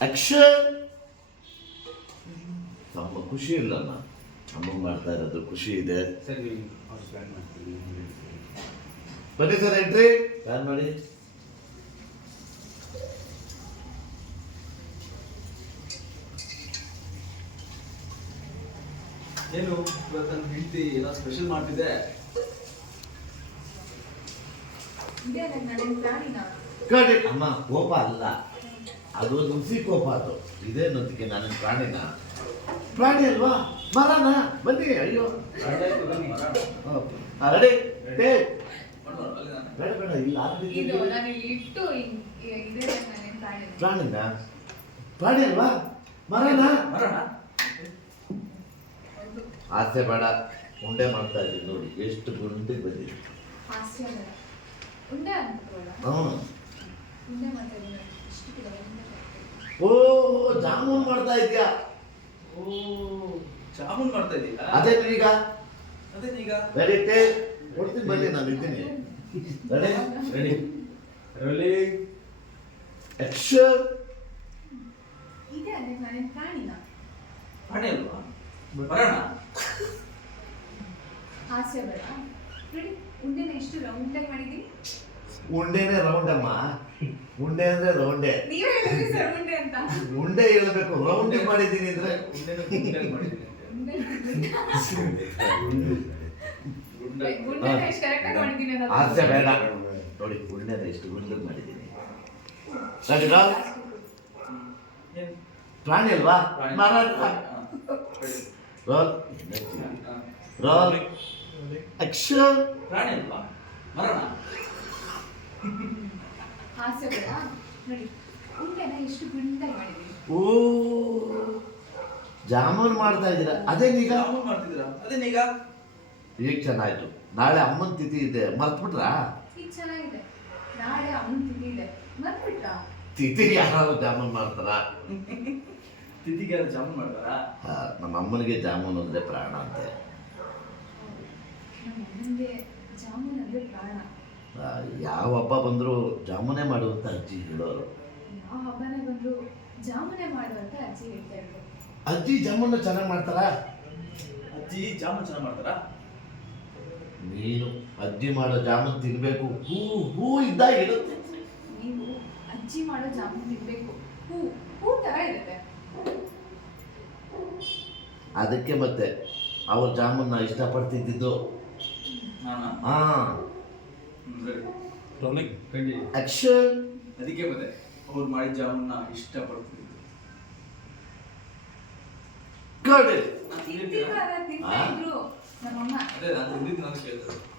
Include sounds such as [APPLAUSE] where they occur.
Action ನಮ್ಮ ಖುಷಿ ಇಲ್ಲ ಅಮ್ಮ ಮಾಡ್ತಾ ಇರೋದು ಖುಷಿ ಇದೆ ಬನ್ನಿ ಸರ್ ಎಂಟ್ರಿ ಪ್ಲಾನ್ ಮಾಡಿ ಏನು ಇವತ್ತು ನನ್ನ ಹೆಂಡತಿ ಏನೋ ಸ್ಪೆಷಲ್ ಮಾಡ್ತಿದ್ದೆ ಕಡೆ. ಅಮ್ಮ ಕೋಪ ಅಲ್ಲ. ಅದು ನುಸಿ ಕೋಪ ಅದು. ಇದೇ ನೊಂದಿಗೆ ನಾನು ಪ್ರಾಣಿನ. ಪ್ರಾಣಿ ಅಲ್ವಾ? ಮರನ? ಬನ್ನಿ ಅಯ್ಯೋ. ರೆಡಿ ಬೇಡ ಬೇಡ ಇಲ್ಲ ಇದು ನಾನು ಇಲ್ಲಿ ಇಟ್ಟು ಹಿಂಗ್- ಇ- ಇದೇ ನನ್ನ ಪ್ರಾಣಿ ಪ್ರಾಣಿನ? ಪ್ರಾಣಿ ಅಲ್ವಾ? ಮರನ? ಮರಣ ಆಸೆ ಬೇಡ. ಉಂಡೆ ಮಾಡ್ತಾ ಇದ್ದೀನಿ ನೋಡಿ. ಎಷ್ಟು ಗುಂಡಿ ಬಂದಿದೆ. ಓ ಜಾಮೂನ್ ಮಾಡ್ತಾ ಇದ್ಯಾ ಓ ಜಾಮೂನ್ ಮಾಡ್ತಾ ಇದೀಯಾ ಅದೇ ಈಗ? ಅದೇ ಈಗ? ರೆಡಿ ಟೇಕ್ ಕೊಡ್ತೀನಿ ಬನ್ನಿ ನಾನು ಇದ್ದೀನಿ. ರೆಡಿ ರೆಡಿ ರೆಡಿ ಆಕ್ಷನ್ ಇದೇ ಅದೇ ನನ್ನ ಪ್ರಾಣಿನ? ಪ್ರಾಣಿ ಅಲ್ವಾ? ಬರೋಣ? ಹಾಸ್ಯ ಬೇಡ. ನೋಡಿ ಉಂಡೆನ ಎಷ್ಟು ರೌಂಡ್ ಮಾಡಿದೀನಿ ಉಂಡೆನೇ ರೌಂಡ್ ಅಮ್ಮ. ಉಂಡೆ ಅಂದ್ರೆ ರೌಂಡೆ ನೀವೇ ಹೇಳಿದ್ರಿ ಸರ್ ಉಂಡೆ ಅಂತ. ಉಂಡೆ ಹೇಳ್ಬೇಕು ರೌಂಡ್ ಮಾಡಿದ್ದೀನಿ ಅಂದ್ರೆ. ಉಂಡೆನ ಗುಂಡೆನ ಮಾಡಿದ್ದೀನಿ ಉಂಡೆ ಗುಂಡೆ ಉಂಡೆನ ಎಷ್ಟು ಕರೆಕ್ಟಾಗಿ ಮಾಡಿದ್ದೀನಿ ಅನ್ನೋದು ಆಸೆ ಬೇಡ. ನೋಡಿ ಉಂಡೆನ ಎಷ್ಟು ಮಾಡಿದ್ದೀನಿ. ಏನ್? ಪ್ರಾಣಿ ಅಲ್ವಾ. ಮರ. ರೋಲ್. ಹಾ. ಪ್ರಾಣ ಆಕ್ಷನ್ ಪ್ರಾಣಿ ಅಲ್ವಾ ಮರಣ ನೋಡಿ ಉಂಡೆನ ಎಷ್ಟು ಗುಂಡಾಗಿ ಮಾಡಿದ್ದೀನಿ ಓ ಜಾಮೂನ್ ಮಾಡ್ತಾ ಇದ್ದೀರಾ? ಅದೇ ಈಗ ಜಾಮೂನ್ ಮಾಡ್ತಿದ್ದೀರಾ? ಅದೇನೀಗ? ಈಗ ಚೆನ್ನಾಯ್ತು. ನಾಳೆ ಅಮ್ಮನ ತಿಥಿ ಇದೆ. ಮರ್ತ್ಬಿಟ್ರಾ? ಈಗ ಚೆನ್ನಾಗಿದೆ. ನಾಳೆ ಅಮ್ಮನ ತಿಥಿ ಇದೆ. ಮರ್ತ್ಬಿಟ್ರಾ? ತಿಥಿಗೆ ಯಾರು ಜಾಮೂನ್ ಮಾಡ್ತಾರ? [LAUGHS] ತಿಥಿಗೆ ಯಾರು ಜಾಮೂನ್ ಮಾಡ್ತಾರಾ? ನಮ್ಮ ಅಮ್ಮನಿಗೆ ಜಾಮೂನ್ ಅಂದ್ರೆ ಪ್ರಾಣ ಅಂತೆ ನಮ್ಮ ಅಮ್ಮನಿಗೆ ಜಾಮೂನ್ ಅಂದ್ರೆ ಪ್ರಾಣ ಆ, ಯಾವ ಹಬ್ಬ ಬಂದರೂ ಜಾಮೂನೆ ಮಾಡು ಅಂತ ಅಜ್ಜಿ ಹೇಳೋರು. ಯಾವ ಹಬ್ಬನೇ ಬಂದ್ರು ಜಾಮೂನೇ ಮಾಡು ಅಜ್ಜಿ ಹೇಳ್ತಾ ಇದ್ರು. ಅಜ್ಜಿ ಜಾಮೂನ್ ಚೆನ್ನಾಗಿ ಮಾಡ್ತಾರ? ಅಜ್ಜಿ ಜಾಮೂನ್ ಚೆನ್ನಾಗಿ ಮಾಡ್ತಾರಾ? ನೀನು ಅಜ್ಜಿ ಮಾಡೋ ಜಾಮೂನ್ ತಿನ್ಬೇಕು. ಹೂ ಹೂ ಇದ್ದಾಗ ಇರುತ್ತೆ. ನೀವು ಅಜ್ಜಿ ಮಾಡೋ ಜಾಮೂನ್ ತಿನ್ಬೇಕು. ಹೂ ಹೂ ತರ ಇರುತ್ತೆ. ಅದಕ್ಕೆ ಮತ್ತೆ ಅವ್ರ ಜಾಮೂನ್ ಇಷ್ಟಪಡ್ತಿದ್ದಿದ್ದು. ಇಷ್ಟಪಡ್ತಿದ್ದು ಹಾ. ಆಕ್ಷನ್ ಅದಕ್ಕೆ ಮತ್ತೆ ಅವ್ರು ಮಾಡಿದ ಜಾಬನ್ನ ಇದ್ರು ನಮ್ಮಮ್ಮ. ಅದೇ ನಾನು ನಾನು ಕೇಳಿದ್ರು